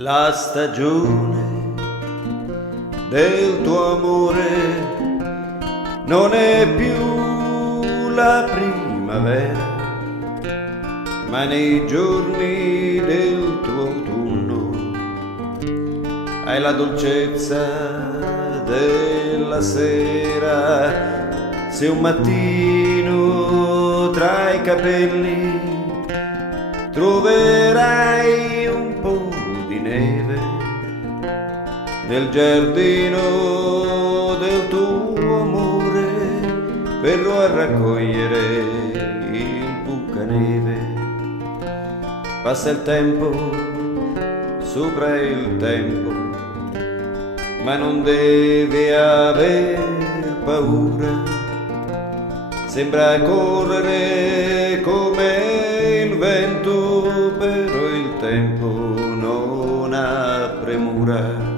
La stagione del tuo amore non è più la primavera, ma nei giorni del tuo autunno hai la dolcezza della sera. Se un mattino tra i capelli troverai un po' di neve nel giardino del tuo amore, verrò a raccogliere il bucaneve. Passa il tempo sopra il tempo, ma non devi aver paura. Sembra correre come il vento, però il tempo non ha premura.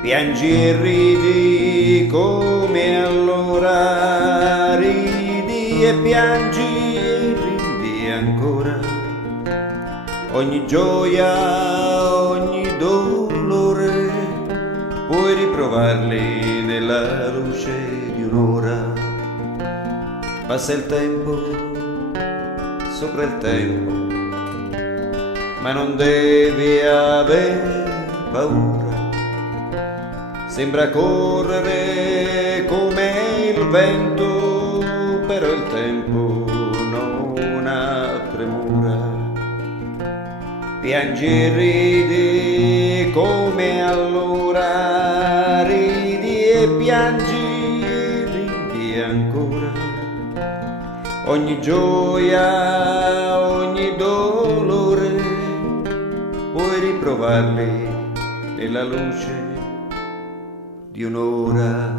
Piangi e ridi come allora, ridi e piangi e ridi ancora. Ogni gioia, ogni dolore puoi riprovarli nella luce di un'ora. Passa il tempo sopra il tempo, ma non devi aver paura. Sembra correre come il vento, però il tempo non ha premura. Piangi e ridi come allora, ridi e piangi e ridi ancora. Ogni gioia, ogni dolore puoi riprovarli nella luce di un'ora.